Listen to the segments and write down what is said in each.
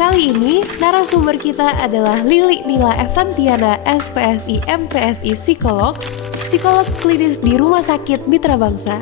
Kali ini narasumber kita adalah Lili Nila Evantiana, SPSI MPSI Psikolog klinis di Rumah Sakit Mitra Bangsa.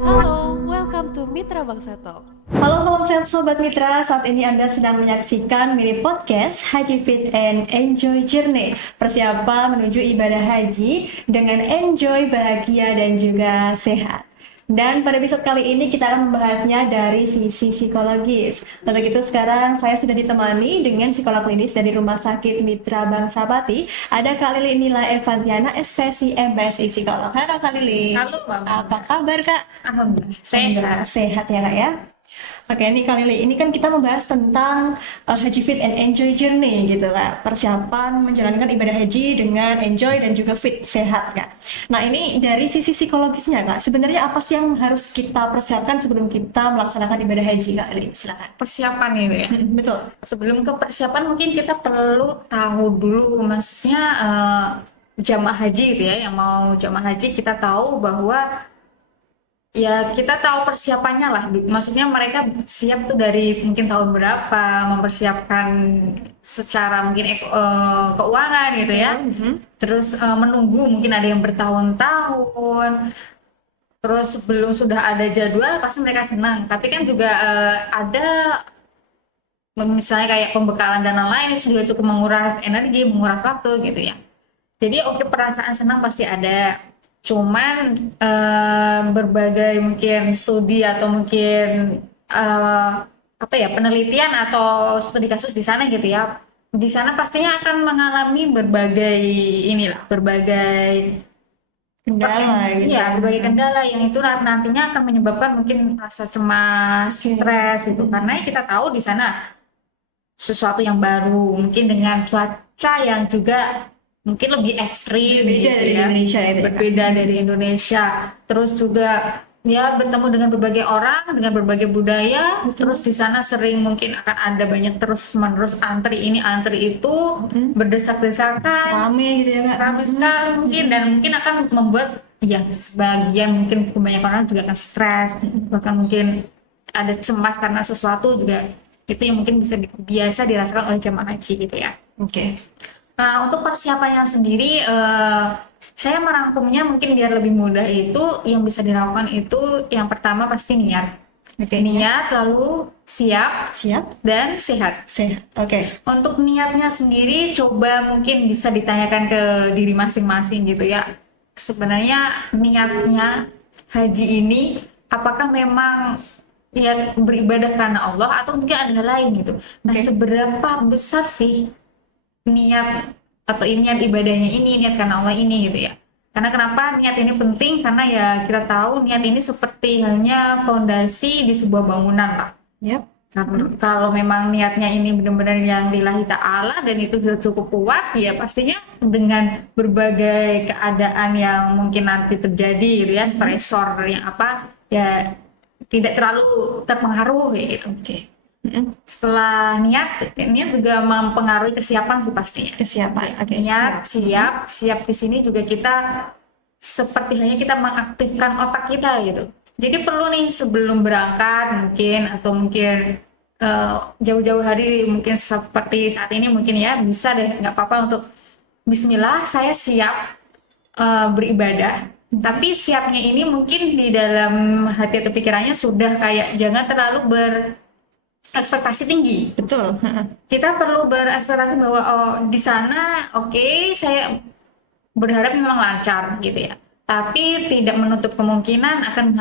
Halo, welcome to Mitra Bangsa Talk. Halo salam sehat Sobat Mitra, saat ini Anda sedang menyaksikan mini podcast Haji Fit and Enjoy Journey. Persiapan menuju ibadah haji dengan enjoy, bahagia, dan juga sehat. Dan pada episode kali ini kita akan membahasnya dari sisi psikologis. Untuk itu sekarang saya sudah ditemani dengan psikolog klinis dari Rumah Sakit Mitra Bangsa Pati. Ada Kak Lili Nila Evantiana, SPSI MPSI Psikolog. Halo Kak Lili. Halo Mbak. Apa kabar Kak? Alhamdulillah sehat. Sehat ya Kak ya. Oke, ini Kak Lili, ini kan kita membahas tentang Haji Fit and Enjoy Journey gitu Kak. Persiapan menjalankan ibadah haji dengan enjoy dan juga fit, sehat Kak. Nah ini dari sisi psikologisnya Kak, sebenarnya apa sih yang harus kita persiapkan sebelum kita melaksanakan ibadah haji Kak Lili? Silakan. Persiapan itu ya. Betul. Sebelum ke persiapan mungkin kita perlu tahu dulu maksudnya jamaah haji gitu ya. Yang mau jamaah haji kita tahu bahwa ya kita tahu persiapannya lah. Maksudnya mereka siap tuh dari mungkin tahun berapa, mempersiapkan secara mungkin keuangan gitu ya. Terus menunggu mungkin ada yang bertahun-tahun. Terus sebelum sudah ada jadwal pasti mereka senang. Tapi kan juga ada misalnya kayak pembekalan dan lain-lain itu juga cukup menguras energi, menguras waktu gitu ya. Jadi oke, perasaan senang pasti ada. Cuman berbagai mungkin studi atau mungkin penelitian atau studi kasus di sana gitu ya, di sana pastinya akan mengalami berbagai Kendala gitu. Ya, berbagai kendala yang itu nantinya akan menyebabkan mungkin rasa cemas, stres gitu, karena kita tahu di sana sesuatu yang baru, mungkin dengan cuaca yang juga mungkin lebih ekstrim Berbeda gitu dari ya. Indonesia itu ya, Kak? Berbeda dari Indonesia. Terus juga ya bertemu dengan berbagai orang, dengan berbagai budaya. Terus di sana sering mungkin akan ada banyak terus-menerus antri ini, antri itu, berdesak-desakan, Rame gitu ya Kak? ramai sekali mungkin, dan mungkin akan membuat ya sebagian mungkin kebanyakan orang juga akan stres, bahkan mungkin ada cemas karena sesuatu juga. Itu yang mungkin biasa dirasakan oleh jemaah haji gitu ya. Oke. Nah, untuk persiapannya sendiri, saya merangkumnya mungkin biar lebih mudah. Itu yang bisa dilakukan itu yang pertama pasti niat. Oke. Niat, lalu siap, dan sehat. Sehat. Oke. Untuk niatnya sendiri coba mungkin bisa ditanyakan ke diri masing-masing gitu ya. Sebenarnya niatnya haji ini apakah memang niat beribadah karena Allah atau mungkin ada hal lain gitu. Nah, seberapa besar sih niat atau niat ibadahnya ini, niat karena Allah ini gitu ya. Karena kenapa niat ini penting? Karena ya kita tahu niat ini seperti hanya fondasi di sebuah bangunan lah. Yap. Kalau memang niatnya ini benar-benar yang lillahi ta'ala dan itu sudah cukup kuat, ya pastinya dengan berbagai keadaan yang mungkin nanti terjadi gitu ya, stresor yang apa ya tidak terlalu terpengaruh gitu. Setelah niat juga mempengaruhi kesiapan sih pastinya. Kesiapan. Oke. Niat, siap di sini juga kita seperti hanya kita mengaktifkan otak kita gitu. Jadi perlu nih sebelum berangkat mungkin atau mungkin jauh-jauh hari mungkin seperti saat ini mungkin ya bisa deh, nggak apa-apa untuk Bismillah saya siap beribadah. Tapi siapnya ini mungkin di dalam hati atau pikirannya sudah kayak jangan terlalu ekspektasi tinggi. Betul. Kita perlu berekspektasi bahwa di sana saya berharap memang lancar gitu ya. Tapi tidak menutup kemungkinan akan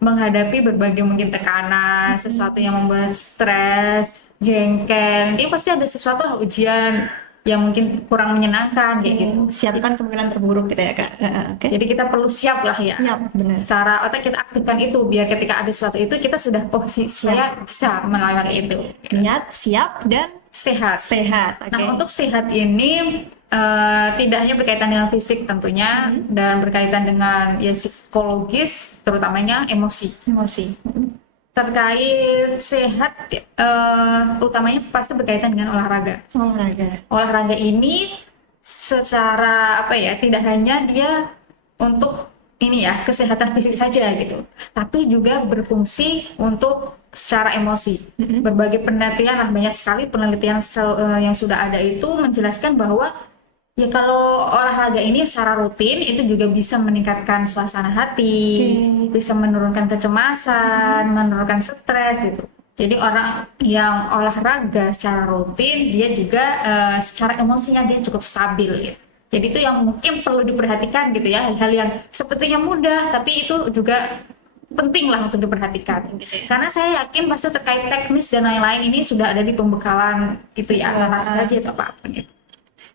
menghadapi berbagai mungkin tekanan, sesuatu yang membuat stres, jengkel. Ini pasti ada sesuatu lah, ujian yang mungkin kurang menyenangkan kayak gitu. Siapkan kemungkinan terburuk gitu ya Kak. Jadi kita perlu siap lah ya. Siap, benar. Secara otak kita aktifkan itu biar ketika ada sesuatu itu kita sudah saya bisa melewati itu. Niat, siap, dan Sehat. Oke. Nah, untuk sehat ini tidak hanya berkaitan dengan fisik tentunya, dan berkaitan dengan ya psikologis, terutamanya emosi. Terkait sehat, utamanya pasti berkaitan dengan olahraga. Olahraga ini secara tidak hanya dia untuk ini ya kesehatan fisik saja gitu, tapi juga berfungsi untuk secara emosi. Berbagai penelitian lah, banyak sekali penelitian yang sudah ada itu menjelaskan bahwa ya kalau olahraga ini secara rutin itu juga bisa meningkatkan suasana hati, bisa menurunkan kecemasan, menurunkan stres gitu. Jadi orang yang olahraga secara rutin dia juga secara emosinya dia cukup stabil gitu. Jadi itu yang mungkin perlu diperhatikan gitu ya, hal-hal yang sepertinya mudah tapi itu juga penting lah untuk diperhatikan gitu. Karena saya yakin pasti terkait teknis dan lain-lain ini sudah ada di pembekalan itu ya, antara saja atau apa gitu.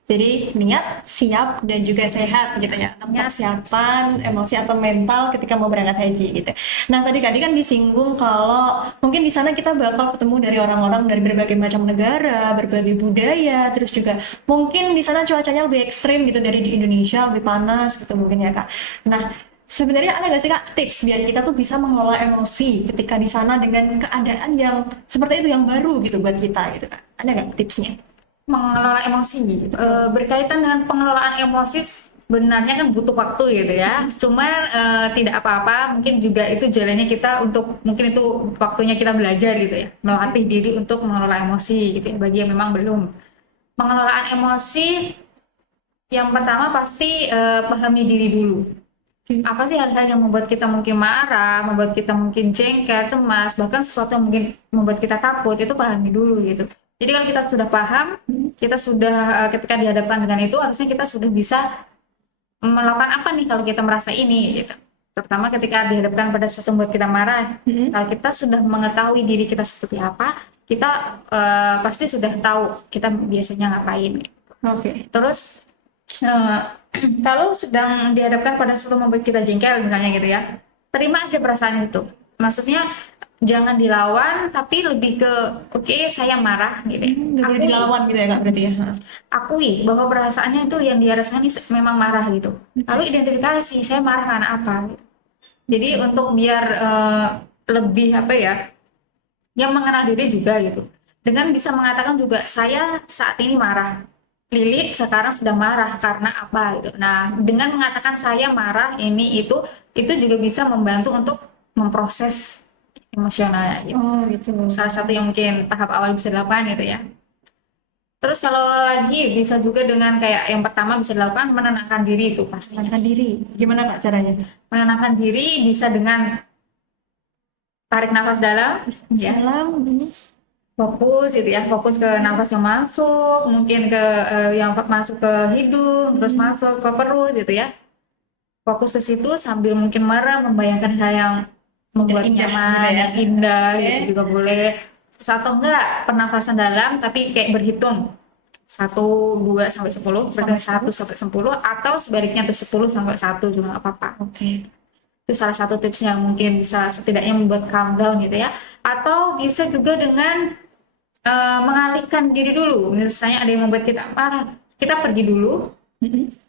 Jadi niat, siap, dan juga sehat gitu ya. Persiapan emosi atau mental ketika mau berangkat haji gitu. Nah tadi kan disinggung kalau mungkin di sana kita bakal ketemu dari orang-orang dari berbagai macam negara, berbagai budaya, terus juga mungkin di sana cuacanya lebih ekstrim gitu dari di Indonesia, lebih panas gitu mungkin ya Kak. Nah sebenarnya ada nggak sih Kak tips biar kita tuh bisa mengelola emosi ketika di sana dengan keadaan yang seperti itu yang baru gitu buat kita gitu Kak? Ada nggak tipsnya? Mengelola emosi berkaitan dengan pengelolaan emosi sebenarnya kan butuh waktu gitu ya, cuman tidak apa-apa, mungkin juga itu jalannya kita untuk mungkin itu waktunya kita belajar gitu ya, melatih diri untuk mengelola emosi gitu ya, bagi yang memang belum. Pengelolaan emosi yang pertama pasti pahami diri dulu. Apa sih hal-hal yang membuat kita mungkin marah, membuat kita mungkin jengkel, cemas, bahkan sesuatu yang mungkin membuat kita takut, itu pahami dulu gitu. Jadi kalau kita sudah paham, kita sudah ketika dihadapkan dengan itu, harusnya kita sudah bisa melakukan apa nih kalau kita merasa ini gitu. Terutama ketika dihadapkan pada sesuatu yang membuat kita marah. Kalau kita sudah mengetahui diri kita seperti apa, kita pasti sudah tahu kita biasanya ngapain. Terus kalau sedang dihadapkan pada sesuatu yang membuat kita jengkel misalnya gitu ya, terima aja perasaan itu. Maksudnya jangan dilawan, tapi lebih ke oke, saya marah gitu. Nggak boleh dilawan gitu ya Kak berarti ya? Akui bahwa perasaannya itu yang dia rasakan memang marah gitu. Lalu identifikasi saya marah karena apa gitu. Jadi untuk biar lebih apa ya, yang mengenal diri juga gitu. Dengan bisa mengatakan juga saya saat ini marah. Lili sekarang sedang marah karena apa gitu. Nah, dengan mengatakan saya marah ini itu juga bisa membantu untuk memproses emosionalnya gitu. Oh gitu. Salah satu yang mungkin tahap awal bisa dilakukan gitu ya. Terus kalau lagi bisa juga dengan kayak yang pertama bisa dilakukan menenangkan diri itu pasti. Menenangkan diri. Gimana Kak caranya? Menenangkan diri bisa dengan tarik nafas dalam, ya. Fokus gitu ya, fokus ke nafas yang masuk, mungkin ke yang masuk ke hidung, terus masuk ke perut gitu ya. Fokus ke situ sambil mungkin membayangkan hal yang membuat nyaman, yang indah gitu juga boleh. Terus atau enggak pernapasan dalam tapi kayak berhitung 1, 2 sampai 10, berarti 1 sampai 10 atau sebaliknya 10 sampai 1 juga nggak apa-apa. Itu salah satu tips yang mungkin bisa setidaknya membuat calm down gitu ya. Atau bisa juga dengan mengalihkan diri dulu. Misalnya ada yang membuat kita marah, kita pergi dulu.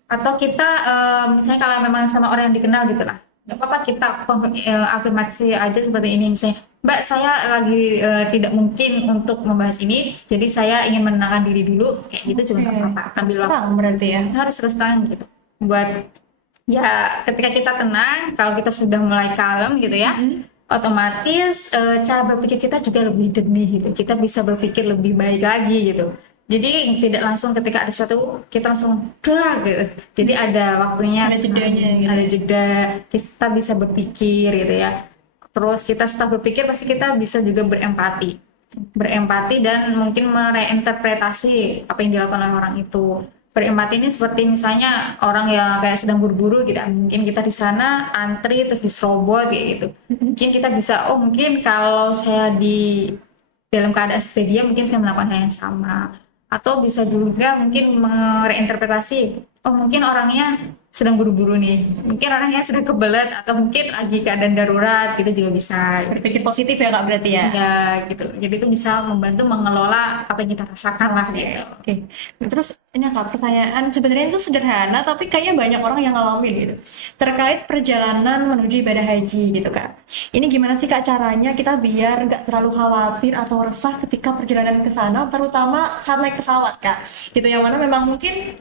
Atau kita misalnya kalau memang sama orang yang dikenal gitu lah, nggak apa-apa kita afirmasi aja seperti ini, misalnya Mbak saya lagi tidak mungkin untuk membahas ini, jadi saya ingin menenangkan diri dulu, kayak gitu juga nggak apa-apa. Ambil waktu berarti ya, harus terus terang gitu, buat ya ketika kita tenang, kalau kita sudah mulai kalem gitu ya, otomatis cara berpikir kita juga lebih jernih gitu, kita bisa berpikir lebih baik lagi gitu. Jadi tidak langsung ketika ada sesuatu kita langsung gitu. Jadi ada waktunya, ada jedanya gitu. Ada jeda, kita bisa berpikir gitu ya. Terus kita setelah berpikir pasti kita bisa juga berempati dan mungkin mereinterpretasi apa yang dilakukan oleh orang itu. Berempati ini seperti misalnya orang yang kayak sedang buru-buru gitu, mungkin kita di sana antri terus diserobot kayak gitu. Mungkin kita bisa, oh mungkin kalau saya di dalam keadaan seperti dia mungkin saya melakukan hal yang sama. Atau bisa juga mungkin mereinterpretasi, oh mungkin orangnya sedang buru-buru nih, mungkin orangnya sedang kebelet, atau mungkin lagi keadaan darurat, gitu juga bisa. Berpikir positif ya Kak berarti ya? Ya gitu, jadi itu bisa membantu mengelola apa yang kita rasakan lah gitu. Oke. Terus ini Kak, pertanyaan sebenarnya itu sederhana tapi kayaknya banyak orang yang ngalamin gitu, terkait perjalanan menuju ibadah haji gitu Kak. Ini gimana sih Kak caranya kita biar nggak terlalu khawatir atau resah ketika perjalanan ke sana, terutama saat naik pesawat Kak, gitu, yang mana memang mungkin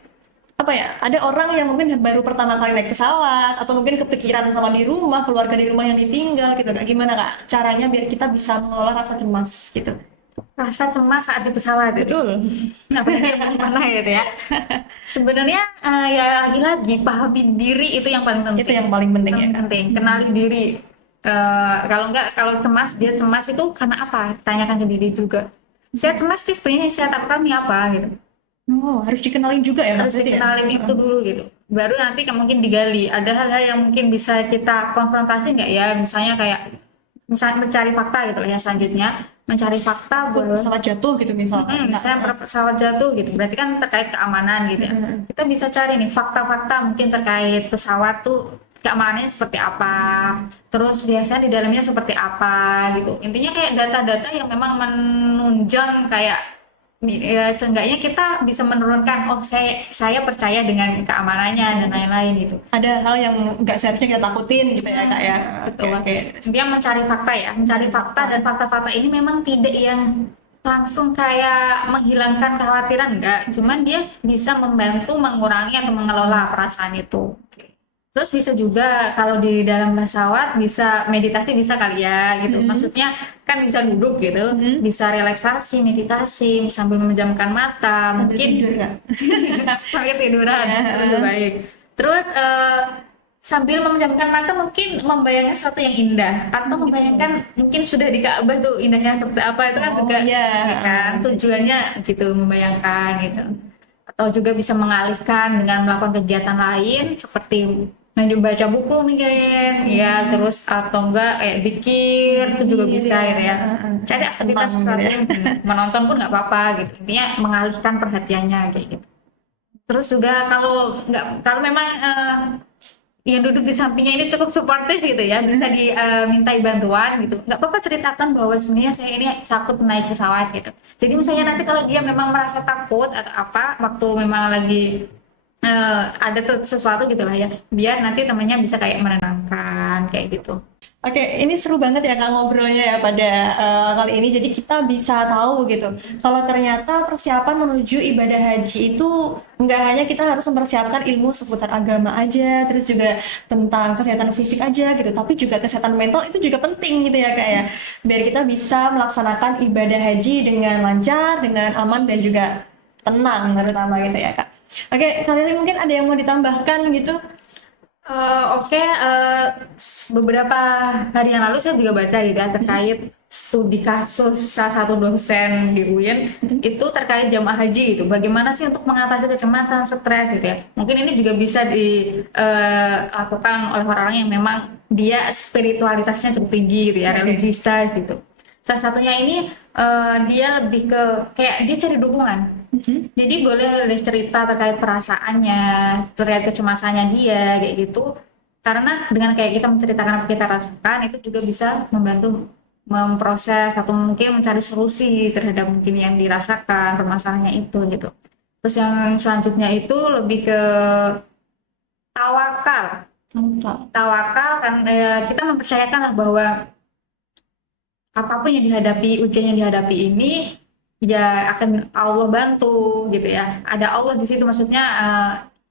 apa ya, ada orang yang mungkin baru pertama kali naik pesawat atau mungkin kepikiran sama di rumah, keluarga di rumah yang ditinggal gitu Kak. Gimana Kak caranya biar kita bisa mengelola rasa cemas gitu? Rasa cemas saat di pesawat itu. Betul. Apalagi yang belum pernah gitu ya. Sebenarnya ya lagi-lagi pahami diri itu yang paling penting. Itu yang paling penting ya Paling Kak. penting. Kenali diri. Kalau enggak, kalau cemas, dia cemas itu karena apa? Tanyakan ke diri juga. Saya cemas sih sebenarnya saya takutkan nih apa gitu. Oh, harus dikenalin juga ya Harus maksudnya. dikenalin itu dulu gitu. Baru nanti mungkin digali. Ada hal-hal yang mungkin bisa kita konfrontasi nggak ya? Misalnya kayak mencari fakta gitu lah ya selanjutnya. Mencari fakta bahwa Pesawat jatuh gitu misalnya. misalnya pesawat jatuh gitu, berarti kan terkait keamanan gitu ya. Kita bisa cari nih fakta-fakta mungkin terkait pesawat tuh keamanannya seperti apa, terus biasanya di dalamnya seperti apa gitu. Intinya kayak data-data yang memang menunjang kayak ya, seenggaknya kita bisa menurunkan oh saya percaya dengan keamanannya dan lain-lain gitu. Ada hal yang nggak seharusnya kita takutin gitu ya Kak ya. Betul. Oke. Dia mencari fakta ya, mencari fakta dan fakta-fakta ini memang tidak yang langsung kayak menghilangkan kekhawatiran enggak, cuman dia bisa membantu mengurangi atau mengelola perasaan itu. Terus bisa juga kalau di dalam pesawat bisa meditasi bisa kali ya gitu. Maksudnya kan bisa duduk gitu, bisa relaksasi, meditasi sambil memejamkan mata, Sambil mungkin tidur Kak. sambil tiduran lebih baik. Terus sambil memejamkan mata mungkin membayangkan sesuatu yang indah atau membayangkan mungkin sudah di Ka'bah tuh indahnya seperti apa itu kan juga iya. ya kan tujuannya gitu membayangkan gitu. Atau juga bisa mengalihkan dengan melakukan kegiatan lain seperti baca buku mungkin ya, terus atau enggak kayak zikir itu juga bisa gitu ya. Cari aktivitas Tenang sesuatu gitu ya. yang menonton pun nggak apa-apa gitu, intinya mengalihkan perhatiannya kayak gitu. Terus juga kalau memang yang duduk di sampingnya ini cukup suportif gitu ya, bisa dimintai bantuan gitu, nggak apa-apa ceritakan bahwa sebenarnya saya ini takut naik pesawat gitu. Jadi misalnya nanti kalau dia memang merasa takut atau apa waktu memang lagi ada sesuatu gitulah ya, biar nanti temannya bisa kayak menenangkan kayak gitu. Oke, ini seru banget ya Kak ngobrolnya ya pada kali ini. Jadi kita bisa tahu gitu, kalau ternyata persiapan menuju ibadah haji itu nggak hanya kita harus mempersiapkan ilmu seputar agama aja, terus juga tentang kesehatan fisik aja gitu, tapi juga kesehatan mental itu juga penting gitu ya Kak ya. Biar kita bisa melaksanakan ibadah haji dengan lancar, dengan aman dan juga tenang terutama gitu ya Kak. Oke, Kak Lili mungkin ada yang mau ditambahkan gitu? Oke, beberapa hari yang lalu saya juga baca gitu ya terkait studi kasus salah satu dosen di UIN itu terkait jamaah haji gitu. Bagaimana sih untuk mengatasi kecemasan, stres gitu ya. Mungkin ini juga bisa dilakukan oleh orang-orang yang memang dia spiritualitasnya cukup tinggi gitu ya, religiusitas gitu. Salah satunya ini dia lebih ke kayak dia cari dukungan. Jadi boleh cerita terkait perasaannya, terkait kecemasannya dia kayak gitu. Karena dengan kayak kita menceritakan apa kita rasakan itu juga bisa membantu memproses atau mungkin mencari solusi terhadap mungkin yang dirasakan permasalahannya itu gitu. Terus yang selanjutnya itu lebih ke tawakal. Tawakal kan kita mempercayakan lah bahwa apapun yang dihadapi, ujian yang dihadapi ini ya akan Allah bantu gitu ya. Ada Allah di situ, maksudnya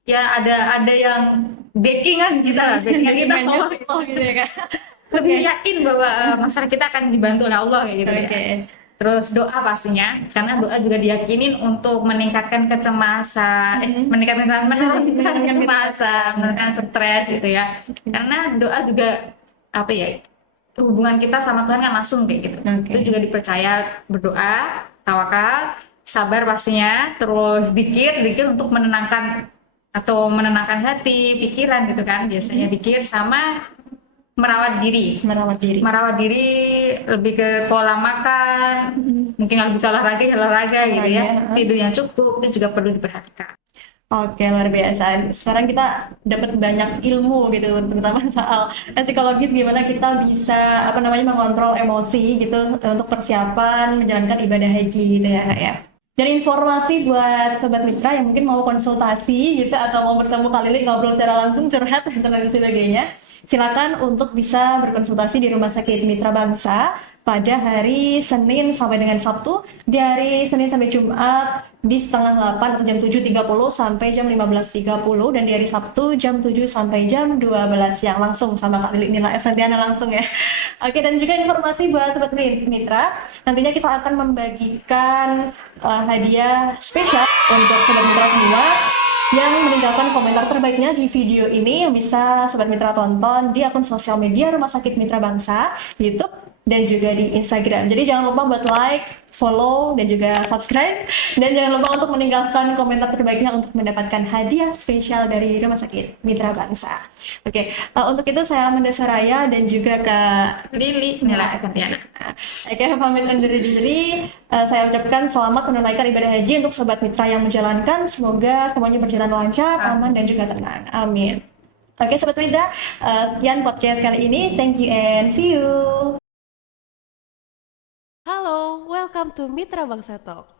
ya ada yang backingan kita lah, backingan kita Allah gitu ya Kak. lebih yakin bahwa masalah kita akan dibantu oleh Allah kayak gitu ya. Terus doa pastinya, karena doa juga diyakinin untuk meningkatkan kecemasan, meningkatkan kecemasan, menurunkan stres gitu ya. Karena doa juga apa ya, hubungan kita sama Tuhan kan langsung kayak gitu. Itu juga dipercaya berdoa, tawakal, sabar pastinya, terus dikir untuk menenangkan atau menenangkan hati, pikiran gitu kan. Biasanya dikir sama merawat diri lebih ke pola makan, mungkin kalau bisa olahraga gitu ya, tidur yang cukup itu juga perlu diperhatikan. Oke, luar biasa. Sekarang kita dapat banyak ilmu gitu, terutama soal psikologis gimana kita bisa mengontrol emosi gitu untuk persiapan menjalankan ibadah haji gitu ya Kak ya. Dan informasi buat sobat mitra yang mungkin mau konsultasi gitu atau mau bertemu Kak Lili ngobrol secara langsung, curhat dan lain sebagainya, silakan untuk bisa berkonsultasi di Rumah Sakit Mitra Bangsa pada hari Senin sampai dengan Sabtu, di hari Senin sampai Jumat di setengah 8 atau jam 7.30 sampai jam 15.30, dan di hari Sabtu jam 7 sampai jam 12 siang langsung sama Kak Lili Nila Eventiana langsung ya. Oke, dan juga informasi buat Sobat Mitra, nantinya kita akan membagikan hadiah spesial untuk Sobat Mitra semua yang meninggalkan komentar terbaiknya di video ini, yang bisa Sobat Mitra tonton di akun sosial media Rumah Sakit Mitra Bangsa, YouTube, dan juga di Instagram. Jadi jangan lupa buat like, follow, dan juga subscribe. Dan jangan lupa untuk meninggalkan komentar terbaiknya untuk mendapatkan hadiah spesial dari Rumah Sakit Mitra Bangsa. Oke, untuk itu saya Amanda Soraya dan juga Kak Lili Nila Eventiana. Oke, pamit undur diri. Saya ucapkan selamat menunaikan ibadah haji untuk Sobat Mitra yang menjalankan. Semoga semuanya berjalan lancar, aman, dan juga tenang. Amin. Oke, Sobat Mitra, sekian podcast kali ini. Thank you and see you. Halo, welcome to Mitra Bangsa Talk.